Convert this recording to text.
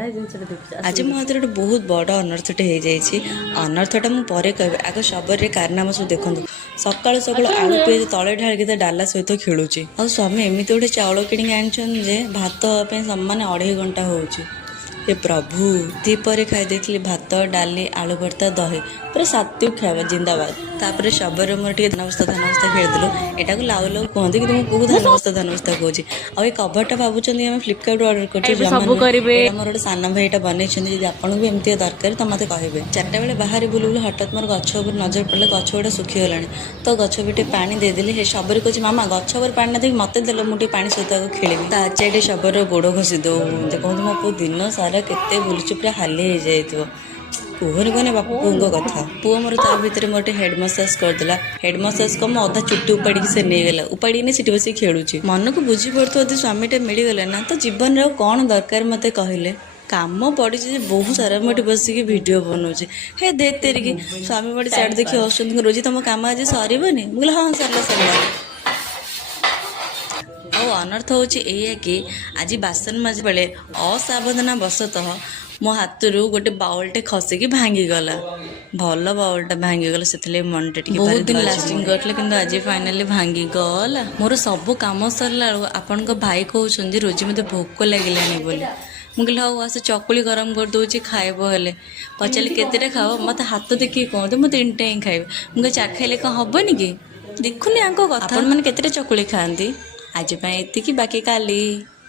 आज मो हाथ गोटे बहुत बड़ अनर्थटे हो जाए। अनर्थटा मुझे कह आग शबर कारनामा सब देखूँ सका सका आलू पिज तले ढाल डाला सहित खेलुची आ स्वामी एमती गोटे चाउल किणी आनी भात मान 2.5 घंटा हो प्रभु दीपर खाई भात डाली आलू भर्ता दही पूरा सात्विक खावा जिंदाबाद। तापर शबर मोर टे धनवस्था खेलु यहाँ को लाउ लाउ कहते कि मुझे धनवस्था कहूँ आ कभरटा भावुँ आम फ्लिपकार्ट ऑर्डर कर मोर गोटे सान भाईटा बनई आपको भी एमती दरकार तो मत कहे 4टा बेले बाहर बुलू बुलू हठात मोर गछ नजर पड़े गछ गुड़ा सुखीगला तो गछ भी पानी देदेली हे शबर कहे मामा गछ पानी ना मत देल मुझे पानी सहित खेली ताचे शबर गोड़ घसी दो कहते मो पु दिन सारा केते बुलुचु पूरा हाली हो जाए कहनी कहने बापू पुओ कथा पुओ मोर ता भितर मोटे हेड मसाज करदेला हेड मसाज को मो अधा चुट्टी उपाड़ी से नहीं गला उपाड़ी नहीं सीटी बस खेलुची मन को बुझी पड़ो यदि स्वामीटा मिलगला ना तो जीवन रे कौन दरकार मत कहले काम पड़ी बहुत सारा मुझे बसिक वीडियो बनाऊे हे दे तेरिकी स्वामी बड़ी साइड देखिए हसन रोजी तुम काम आज सरबनी मुझे हाँ सरला सरला अनर्थ हूँ कि आज बासन माज बेले असावधाना बसतः मो हाथ रू गोटे बाउलटे खसिकी भांगीगला भल बाउलटा भांगीगला से मन टे बहुत दिन लास्टिंग करते कि आज फाइनाली भांगीगला मोर सब कम सरला आपण भाई कहते रोजी मत भोक लगिलानी बोली मुझे हाँ आस चकुली गरम कर दूसरी खाइब हेले पचारे केते खाओ मत हाथ देखिए कहते मुझे 3टा ही खाइबे मुझे 4 खाइले कौन हेनी कि देखुनी आंको कथा मैंने केते चकुली खाती आज एति बाकी काली।